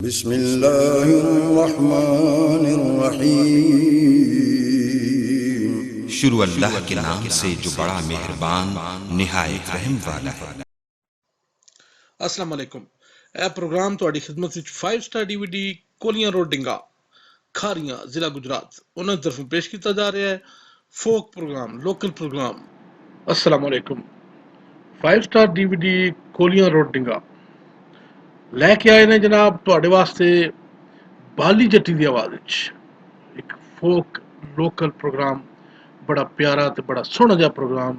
बिस्मिल्लाहिर्रहमानिर्रहीम। शुरू अल्लाह के नाम से जो बड़ा मेहरबान निहायत रहम वाला है। अस्सलाम वालेकुम। ਇਹ ਪ੍ਰੋਗਰਾਮ ਤੁਹਾਡੀ ਖਿਦਮਤ ਵਿੱਚ 5 ਸਟਾਰ DVD ਕੋਲੀਆਂ ਰੋਡ ਡਿੰਗਾ ਖਾਰੀਆਂ ਜ਼ਿਲ੍ਹਾ ਗੁਜਰਾਤ ਉਹਨਾਂ ਦੀ ਤਰਫੋਂ ਪੇਸ਼ ਕੀਤਾ ਜਾ ਰਿਹਾ ਹੈ ਫੋਕ ਪ੍ਰੋਗਰਾਮ ਲੋਕਲ ਪ੍ਰੋਗਰਾਮ। अस्सलाम वालेकुम। 5 ਸਟਾਰ DVD ਕੋਲੀਆਂ ਰੋਡ ਡਿੰਗਾ ਲੈ ਕੇ ਆਏ ਨੇ ਜਨਾਬ ਤੁਹਾਡੇ ਵਾਸਤੇ ਬਾਲੀ ਜੱਟੀ ਦੀ ਆਵਾਜ਼ ਵਿੱਚ ਇੱਕ ਫੋਕ ਲੋਕਲ ਪ੍ਰੋਗਰਾਮ, ਬੜਾ ਪਿਆਰਾ ਤੇ ਬੜਾ ਸੋਹਣਾ ਜਿਹਾ ਪ੍ਰੋਗਰਾਮ,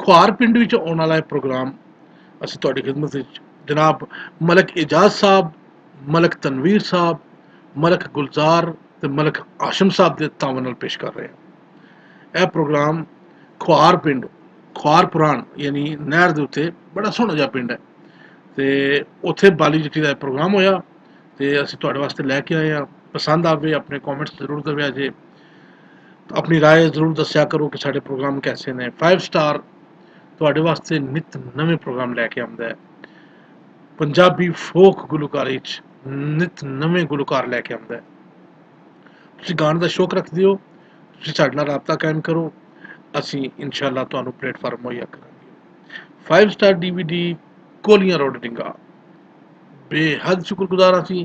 ਖੁਆਰ ਪਿੰਡ ਵਿੱਚ ਆਉਣ ਵਾਲਾ ਇਹ ਪ੍ਰੋਗਰਾਮ। ਅਸੀਂ ਤੁਹਾਡੀ ਖਿਦਮਤ ਵਿੱਚ जनाब मलक एजाज साहब, मलक तनवीर साहब, मलक गुलजार ते मलक आशम साहब के तावन नाल पेश कर रहे हैं। यह प्रोग्राम खुआर पिंड, खुआर पुरान यानी नहर के उत्ते बड़ा सोहना जिहा पिंड है ते उत्थे बाली जट्टी का प्रोग्राम होया ते असीं तुहाडे वास्ते लैके आए हैं। पसंद आवे अपने कॉमेंट्स जरूर दव्या जे, अपनी राय जरूर दस्या करो कि साडे प्रोग्राम कैसे ने। 5 स्टार तुहाडे वास्ते नित नवे प्रोग्राम लैके आउंदा है। पंजाबी फोक गुलकारी नित नवे गुलकार लैके आउंदा है। तुसीं गाने का शौक रखदे हो, तुसीं साडे नाल राबता कायम करो, असीं इंशाअल्लाह तुहानूं प्लेटफार्म मुहैया करांगे। 5 स्टार DVD कोलियां रोड डिंगा बेहद शुक्रगुजार असीं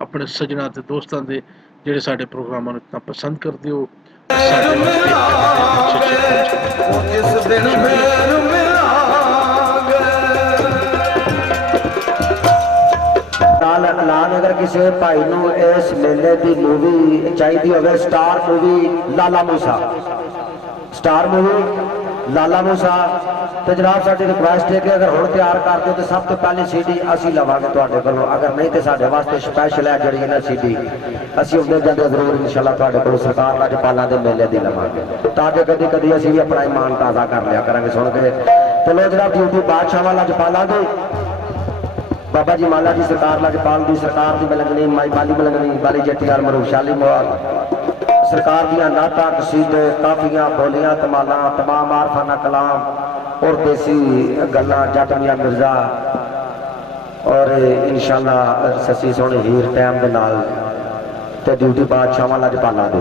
अपने सजना ते दोस्तां दे जिहड़े साडे प्रोग्रामां नूं इतना पसंद करदे हो। साडे वास्ते ऐलान अगर किसी भाई नूं इस मेले की मूवी चाहिए होवे, स्टार मूवी लाला मूसा, स्टार मूवी लाला मूसा, तो जनाब साडी रिक्वेस्ट है कि अगर हुण तैयार कर दो तो सब तो पहले CD असीं लवांगे तुहाडे कोलों, अगर नहीं तो साडे वास्ते स्पैशल है जिहड़ी ना CD असीं उहदे जांदे जरूर इंशाअल्लाह तुहाडे कोलों सरकार लाजपालां दे मेले दी लवांगे, ताकि कदी कदी असीं भी अपना ईमान ताज़ा कर लिया करांगे सुन के। चलो जनाब ड्यूटी बादशाह लाजपालां दी, बाबा जी माला जी सरकार लाजपाल की सरकार की मलंगनी माई बाली मलंगनी बाली जट्टियाल मरूशाली मोहाल सरकार दियां नाता कसीदे काफियां बोलियां तमाला तमाम आरफाना कलाम और देसी गल्लां जट मियां मिर्जा और इंशाअल्लाह ससी सोहनी हीर टाइम दे नाल ते ड्यूटी बादशाह लाजपालां दी।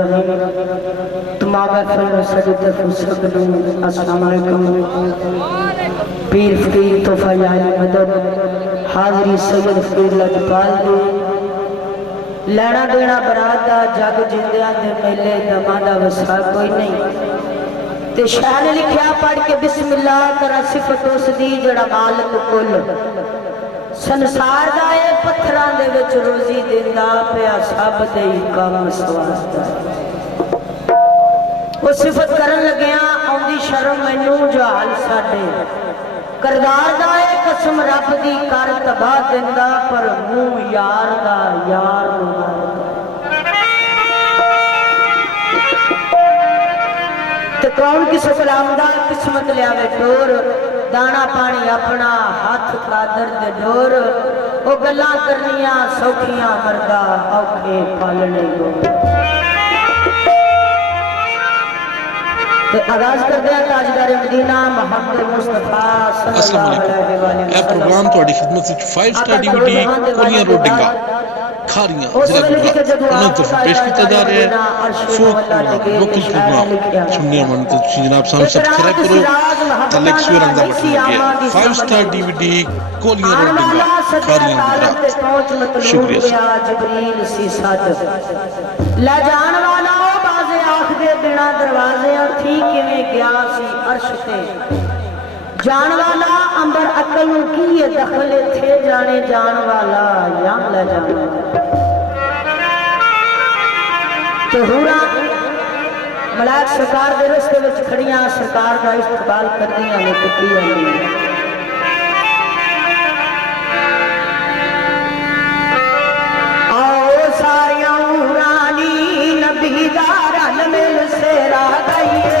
रहमान तमाम महफिल सजदे फुसकदू अस्सलाम वालेकुम पीर फकीर तोहफा यार मदद हाजरी सैयद फकीर लजपाल दी लेना देना बरात दा जग जिंदियां दे मेले दमां दा वसा कोई नहीं ते शाह ने लिखिया पढ़ के बिस्मिल्लाह करा सिफत उस दी जड़ा मालिक कुल संसार दा ए पत्थरां दे विच रोजी देंदा पिया सब दे काम सवारदा वो सिफत करन लग्या आउंदी शर्म मैनू जहाल साडे करदार दा ए कसम रब दी कर तबाह देंदा पर मुंह यार दा यार ते कौन किस कलाम दा किस्मत लियावे टोर दाना पानी अपना हाथ कादर दे डोर ओ गल्लां करनियां सौखियां मरदा औखे पालने गो ते आगाज करदे हैं ताजदार मदीना मोहम्मद मुस्तफा सल्लल्लाहु अलैहि वसल्लम। यह प्रोग्राम ਤੁਹਾਡੀ ਖidmat ਵਿੱਚ 5 ਸਟਾਰ DVD ਕੋਲੀਆਂ ਰੋਡ ਡਿੰਗਾ खारियां जिला गुजरात उन्हें तरफ पेश किया जा रहा है फोक प्रोग्राम लोकल प्रोग्राम सुनने मन तो जनाब साहब सब्सक्राइब करो तलक सुर अंदा बटन लगे 5 star DVD कोलियां road डिंगा Khariyan Gujarat शुक्रिया जिब्रील सी सद ला जान वाला ओ बाजे आंख दे बिना दरवाजे थी किवें गया सी अर्श ते जान वाला अंबर अकल नु की ये दखल थे जाने जान वाला या ले जाने तो हुरा मलाक सरकार दे रस्ते विच खड़ियां सरकार दा इस्तकबाल करदियां ने कुत्ती आंदी आओ सारियां हुरानी नबी दा रल मिल सेरा गईए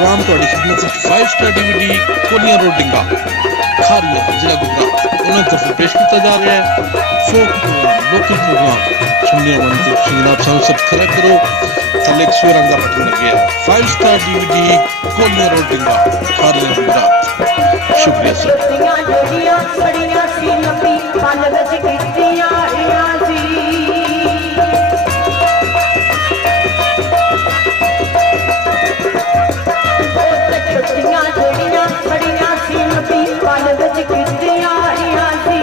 प्रोग्राम ਤੁਹਾਡੀ ਖidmat ਵਿੱਚ 5 ਸਟਾਰ DVD ਕੋਲੀਆਂ ਰੋਡ ਡਿੰਗਾ ਖਾਰੀਆਂ ਜ਼ਿਲ੍ਹਾ ਗੁਜਰਾਤ ਉਹਨਾਂ ਤਰਫੋਂ ਪੇਸ਼ ਕੀਤਾ ਜਾ ਰਿਹਾ ਹੈ ਫੋਕ ਪ੍ਰੋਗਰਾਮ ਲੋਕਲ ਪ੍ਰੋਗਰਾਮ ਸੁਣਨੇ ਵਾਲੇ ਤੁਸੀਂ ਜਨਾਬ ਸਾਨੂੰ ਸਬਸਕ੍ਰਾਈਬ ਕਰੋ ਥੱਲੇ ਇੱਕ ਸਵੇਰ ਦਾ ਬਟਨ ਲੱਗਿਆ ਹੈ 5 ਸਟਾਰ DVD ਕੋਲੀਆਂ ਰੋਡ ਡਿੰਗਾ ਖਾਰੀਆਂ ਗੁਜਰਾਤ ਸ਼ੁਕਰੀਆ ਸਰ ਜਿਹੜੀਆਂ ਸੜੀਆਂ ਸੀ ਲੰਬੀ ਪਲ ਵਿੱਚ ਕੀਤੀਆਂ ਰੀਆਂ ਸੀ ਜਿਹੜੀਆਂ ਸੜੀਆਂ ਸੀ ਲੰਬੀ ਪਲ ਵਿੱਚ ਕੀਤੀਆਂ ਰੀਆਂ ਸੀ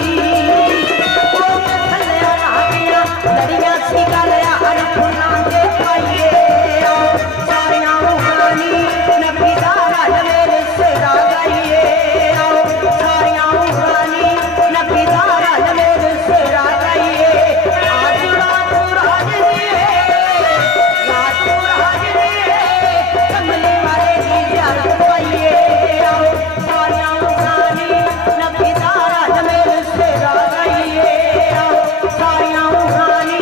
ਉਹ ਥੱਲੇ ਆ ਗਈਆਂ ਲੜੀਆਂ ਸੀ ਗਲਿਆ ਅਰ ਫੁੱਲਾਂ ਦੇ ਪਾਈਏ ਸਾਰਿਆਂ ਉਂਗਲਾਂ ਨੀ ਨਬੀ ਦਾ ਰਲ ਮੇਰੇ ਸਿਰਾ ਗਈਏ ਸਾਰਿਆਂ ਉਂਗਲਾਂ ਨੀ ਨਬੀ ਦਾ ਰਲ ਮੇਰੇ ਸਿਰਾ ਗਈਏ ਅੱਜ ਰਾਤ ਰਾਜ ਦੀਏ ਕਮਲੇ ਵਾਲੇ ਦੀ ਜ਼ਿਆਰਤ ਪਾਈਏ ਸਾਰਿਆਂ ਉਂਗਲਾਂ ਨੀ ਨਬੀ ਦਾ ਰਲ ਮੇਰੇ ਸਿਰਾ ਗਈਏ ਸਾਰਿਆਂ ਉਂਗਲਾਂ ਨੀ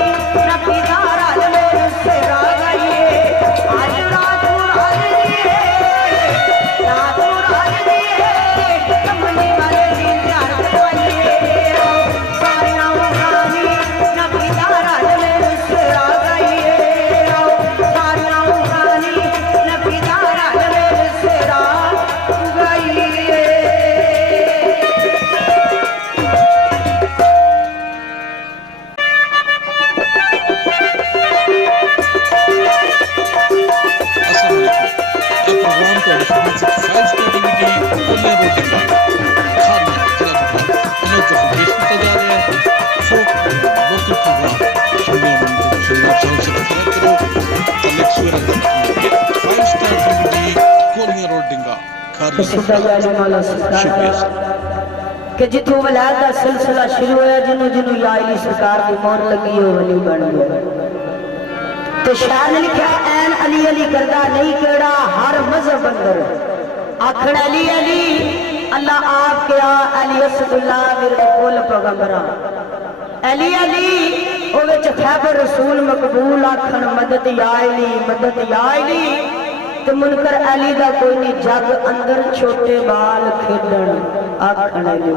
ਨਬੀ ਦਾ ਰਲ ਮੇਰੇ ਸਿਰਾ ਗਈਏ ਅੱਜ ਰਾਤ ਰਾਜ ਦੀਏ ਕਮਲੇ ਵਾਲੇ ਦੀ ਜ਼ਿਆਰਤ ਪਾਈਏ ਸਾਰਿਆਂ ਉਂਗਲਾਂ ਨੀ ਨਬੀ ਦਾ ਰਲ ਮੇਰੇ ਸਿਰਾ ਗਈਏ ਸਾਰਿਆਂ ਉਂਗਲਾਂ ਨੀ ਨਬੀ ਦਾ ਰਲ ਮੇਰੇ ਸਿਰਾ ਗਈਏ अस्सलाम वालेकुम प्रोग्राम ਤੁਹਾਡੀ ਖidmat ਵਿੱਚ 5 ਸਟਾਰ DVD ਕੋਲੀਆਂ ਰੋਡ ਡਿੰਗਾ ਖਾਰੀਆਂ ਜ਼ਿਲ੍ਹਾ ਗੁਜਰਾਤ ਉਹਨਾਂ ਤਰਫੋਂ ਪੇਸ਼ ਕੀਤਾ ਜਾ ਰਿਹਾ ਹੈ ਫੋਕ ਲੋਕਲ ਪ੍ਰੋਗਰਾਮ ਸੁਣਨੇ ਵਾਲੇ ਤੁਸੀਂ ਜਨਾਬ ਸਾਨੂੰ ਸਬਸਕ੍ਰਾਈਬ ਕਰੋ ਥੱਲੇ ਇੱਕ ਸਵੇਰ ਦਾ ਬਟਨ ਲੱਗਿਆ 5 ਸਟਾਰ DVD ਕੋਲੀਆਂ ਰੋਡ ਡਿੰਗਾ ਖਾਰੀਆਂ ਸਿੱਧਾ ਜਾਲੀ ਮਾਲਾ ਸ਼ੁਕਰੀਆ ਸਰਕਾਰ ਸਰ ਕਿ ਜਿੱਥੋਂ ਵਲਾਦ ਦਾ ਸਿਲਸਿਲਾ ਸ਼ੁਰੂ ਹੋਇਆ ਜਿਹਨੂੰ ਯਾਲੀ ਸਰਕਾਰ ਦੀ ਮੋਹਰ ਲੱਗੀ ਉਹ ਵਲੀ ਬਣ ਗਿਆ ਤੇ ਸ਼ਾਨ ਨੇ ਲਿਖਿਆ ਐਨ ਅਲੀ ਅਲੀ ਕਰਦਾ ਨਹੀਂ ਕਿਹੜਾ ਹਰ ਮਜ਼ਹਬ ਅੰਦਰ ਆਖਣ ਅਲੀ ਅਲੀ ਅੱਲਾਹ ਆਪ ਕਿਆ ਅਲੀ ਅਸਦੁल्ला ਮੇਰੇ ਕੋਲ ਪੈਗੰਬਰਾਂ ਅਲੀ ਅਲੀ ਉਹ ਵਿੱਚ ਖੈਬਰ ਰਸੂਲ ਮਕਬੂਲ ਆਖਣ ਮਦਦ ਯਾ ਅਲੀ ਤੇ ਮੁਨਕਰ ਅਲੀ ਦਾ ਕੋਈ ਨਹੀਂ ਜਗ ਅੰਦਰ ਛੋਟੇ ਬਾਲ ਖੇਡਣ ਆਖਣ ਅਲੀ